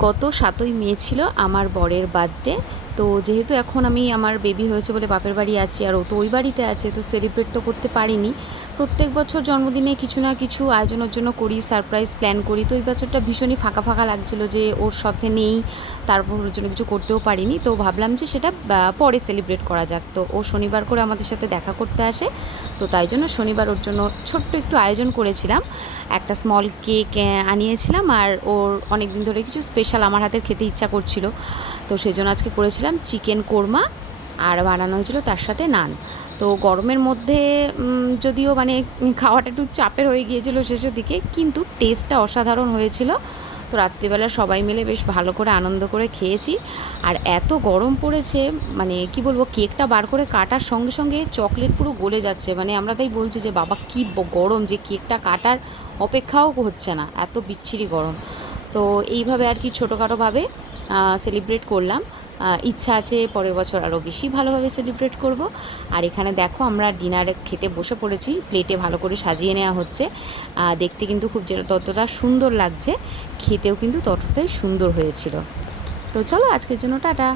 গত ৭ই মে ছিল আমার বরের বার্থডে। তো যেহেতু এখন আমি আমার বেবি হয়েছে বলে বাপের বাড়ি আছি, আর ও তো ওই বাড়িতে আছে, তো সেলিব্রেট তো করতে পারিনি। প্রত্যেক বছর জন্মদিনে কিছু না কিছু আয়োজনের জন্য করি, সারপ্রাইজ প্ল্যান করি। তো এই বছরটা ভীষণই ফাঁকা ফাঁকা লাগছিলো যে ওর সাথে নেই, তারপর ওর জন্য কিছু করতেও পারিনি। তো ভাবলাম যে সেটা পরে সেলিব্রেট করা যাক। তো ও শনিবার করে আমাদের সাথে দেখা করতে আসে, তো তাই জন্য শনিবার ওর জন্য ছোট্ট একটু আয়োজন করেছিলাম। একটা স্মল কেক আনিয়েছিলাম, আর ওর অনেক দিন ধরে কিছু স্পেশাল আমার হাতের খেতে ইচ্ছা করছিল, তো সেই জন্য আজকে করেছিলাম চিকেন কোরমা, আর বানানো হয়েছিল তার সাথে নান। তো গরমের মধ্যে যদিও মানে খাওয়াটা একটু চাপের হয়ে গিয়েছিল শেষের দিকে, কিন্তু টেস্টটা অসাধারণ হয়েছিল। তো রাত্রিবেলা সবাই মিলে বেশ ভালো করে আনন্দ করে খেয়েছি। আর এত গরম পড়েছে, মানে কি বলবো, কেকটা বার করে কাটার সঙ্গে সঙ্গে চকলেট পুরো গলে যাচ্ছে। মানে আমরা তাই বলছি যে বাবা কি গরম, যে কেকটা কাটার অপেক্ষাও হচ্ছে না, এত বিচ্ছিরি গরম। তো এইভাবে আর কি ছোটোখাটোভাবে সেলিব্রেট করলাম। ইচ্ছা আছে পরের বছর আরও বেশি ভালোভাবে সেলিব্রেট করব। আর এখানে দেখো আমরা ডিনার খেতে বসে পড়েছি, প্লেটে ভালো করে সাজিয়ে নেওয়া হচ্ছে। দেখতে কিন্তু খুব ততটা সুন্দর লাগছে, খেতেও কিন্তু ততটাই সুন্দর হয়েছিল। তো চলো আজকের জন্য টাটা।